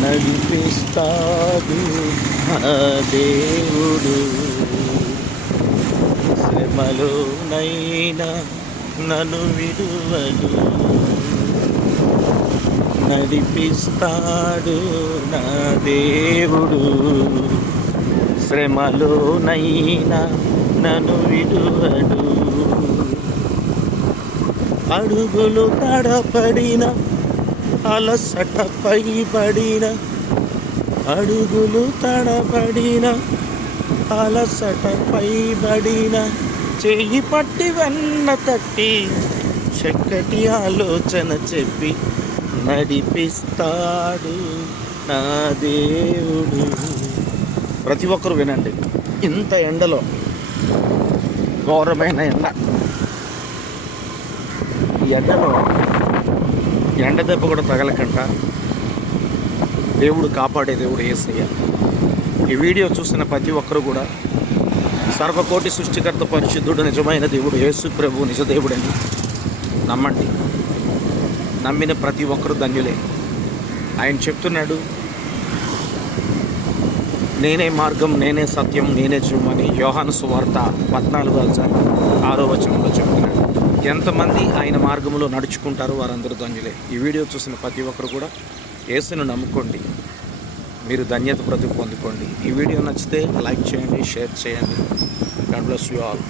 నడిపిస్తాడు దేవుడు శ్రమలోనైనా నన్ను విడువడు. నడిపిస్తాడు నా దేవుడు శ్రమలోనైనా నన్ను విడువడు. అడుగులు తడపడిన అలసట పడిన అడుగులు తడబడిన అలసట పైబడిన చెయ్యి పట్టి వెన్న తట్టి చక్కటి ఆలోచన చెప్పి నడిపిస్తాడు నా దేవుడు. ప్రతి ఒక్కరు వినండి ఇంత ఎండలో ఘోరమైన ఎండ. ఎండలో ఎండ దెబ్బ కూడా తగలకుండా దేవుడు కాపాడే దేవుడు ఏసయ్య. ఈ వీడియో చూసిన ప్రతి ఒక్కరు కూడా సర్వకోటి సృష్టికర్త పరిశుద్ధుడు నిజమైన దేవుడు యేసు ప్రభు నిజ దేవుడని నమ్మండి. నమ్మిన ప్రతి ఒక్కరు ధన్యులే. ఆయన చెప్తున్నాడు నేనే మార్గం నేనే సత్యం నేనే జీవమని యోహాను సువార్త పద్నాలుగు అధ్యాయం ఆరో వచనంలో చెప్తున్నాడు. ఎంతమంది ఆయన మార్గంలో నడుచుకుంటారో వారందరూ ధన్యులే. ఈ వీడియో చూసిన ప్రతి ఒక్కరు కూడా యేసును నమ్ముకోండి. మీరు ధన్యత ప్రతి పొందుకోండి. ఈ వీడియో నచ్చితే లైక్ చేయండి షేర్ చేయండి. God bless you all.